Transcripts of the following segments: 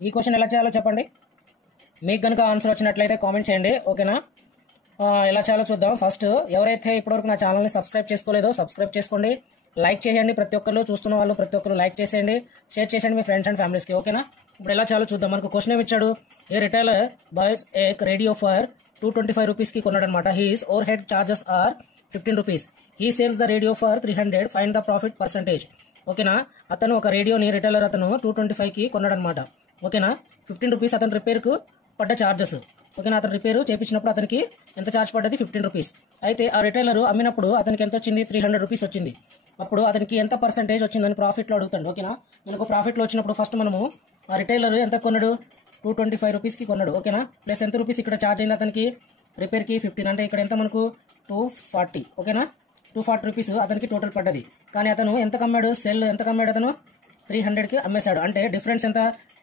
ఈ క్వశ్చన్ ఎలా చేయాలో చెప్పండి. మీకు కనుక ఆన్సర్ వచ్చినట్లయితే కామెంట్ చేయండి. ఓకేనా? ఎలా చేయాలో చూద్దాం. ఫస్ట్ ఎవరైతే ఇప్పటివరకు నా ఛానల్ని సబ్స్క్రైబ్ చేసుకోలేదో సబ్స్క్రైబ్ చేసుకోండి. లైక్ చేయండి. ప్రతి ఒక్కరు చూస్తున్న వాళ్ళు ప్రతి ఒక్కరు లైక్ చేసేయండి, షేర్ చేసేయండి మీ ఫ్రెండ్స్ అండ్ ఫ్యామిలీస్కి. ఓకేనా? ఇప్పుడు ఎలా చేయాలో చూద్దాం. మనకు క్వశ్చన్ ఏమి ఇచ్చాడు? A retailer buys a radio for 225 రూపీస్కి కొన్నాడు అనమాట. He's overhead charges are 15 rupees. He sales the radio for 300. Find the profit percentage. ఓకేనా? అతను ఒక రేడియోని రిటైలర్ అతను 225కి కొన్నాడు అనమాట. ఓకేనా? 15 రూపీస్ అతని రిపేర్కు పడ్డ చార్జెస్. ఓకేనా? అతను రిపేరు చేయించినప్పుడు అతనికి ఎంత ఛార్జ్ పడ్డది? 15 రూపీస్. అయితే ఆ రిటైలర్ అమ్మినప్పుడు అతనికి ఎంత వచ్చింది? 300 రూపీస్ వచ్చింది. అప్పుడు అతనికి ఎంత పర్సెంటేజ్ వచ్చిందని ప్రాఫిట్లో అడుగుతాడు. ఓకేనా? మనకు ప్రాఫిట్లో వచ్చినప్పుడు ఫస్ట్ మనము ఆ రిటైలర్ ఎంత కొన్నాడు? 225 రూపీస్కి కొన్నాడు. ఓకేనా? ప్లస్ ఎంత రూపీస్ ఇక్కడ ఛార్జ్ అయింది అతనికి రిపేర్కి? 15. అంటే ఇక్కడ ఎంత మనకు 240. ఓకేనా? 240 రూపీస్ అతనికి టోటల్ పడ్డది. కానీ అతను ఎంత కమ్మాడు? సెల్ ఎంత కమ్మాడు? అతను 300కి అమ్మేశాడు. అంటే డిఫరెన్స్ ఎంత?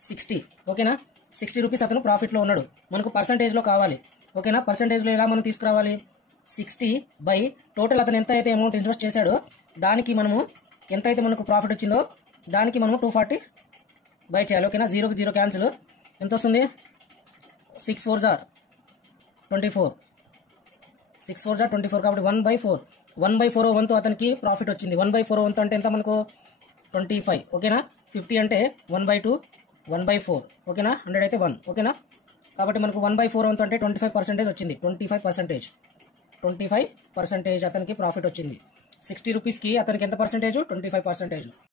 60. ఓకేనా? 60 రూపీస్ అతను ప్రాఫిట్లో ఉన్నాడు. మనకు పర్సంటేజ్లో కావాలి. ఓకేనా? పర్సంటేజ్లో ఎలా మనం తీసుకురావాలి? 60 బై టోటల్ అతను ఎంత అయితే అమౌంట్ ఇన్వెస్ట్ చేశాడో దానికి మనము ఎంత అయితే మనకు ప్రాఫిట్ వచ్చిందో దానికి మనము 240 బై చేయాలి. ఓకేనా? 0కి 0 క్యాన్సిల్. ఎంత వస్తుంది? 6 4 జార్ 24. 6 4 జార్ 24. కాబట్టి 1/4. 1/4 వంతు అతనికి ప్రాఫిట్ వచ్చింది. 1/4 వంతు అంటే ఎంత మనకు? 25. ఓకేనా? 50 అంటే 1/2 1/4. ఓకేనా? 100 అయితే 1. ఓకేనా? కాబట్టి మనకు 1/4 వంతు అంటే 25% వచ్చింది. 25% అతనికి ప్రాఫిట్ వచ్చింది. 60 రూపీస్కి అతనికి ఎంత పర్సెంటేజ్? 25%.